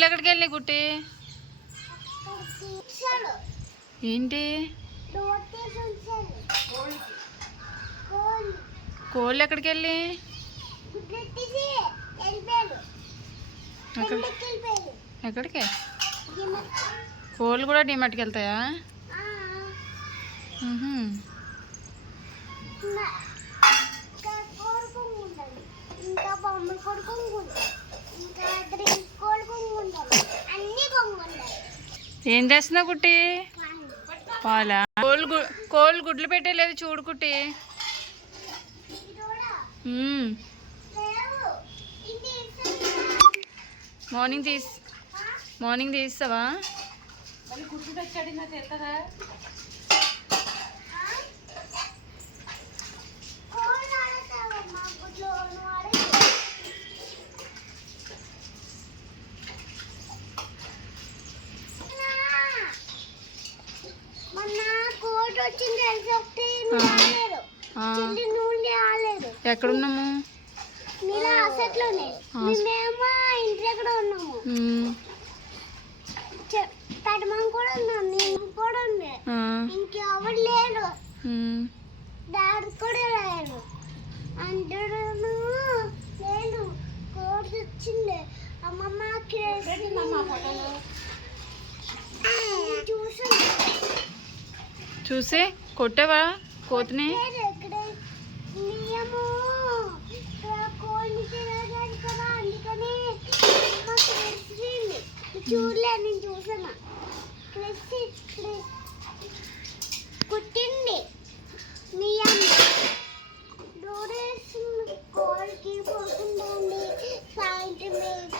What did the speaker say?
కోళ్ళు ఎక్కడికి వెళ్ళి కుట్టి ఏంటి కోళ్ళు ఎక్కడికి వెళ్ళి ఎక్కడికి కోళ్ళు కూడా డిమార్ట్కి వెళ్తాయా? ఏం చేస్తున్నావు కుట్టి? పాలా? కోళ్ళు గుడ్లు పెట్టలేదు చూడు కుట్టి. మార్నింగ్ తీస్తావా? ఎక్కడున్నాము? ఇంకెవరు లేరు, డాడీ కూడా లేరు అంటాడు. లేదు కోర్టు వచ్చింది అమ్మమ్మ చూసి కొట్టావా కోతిని? చూడలే, నేను చూసాను. కుట్టింది మీ అమ్మ కోడికి పోతుందండి. సాయంత్రం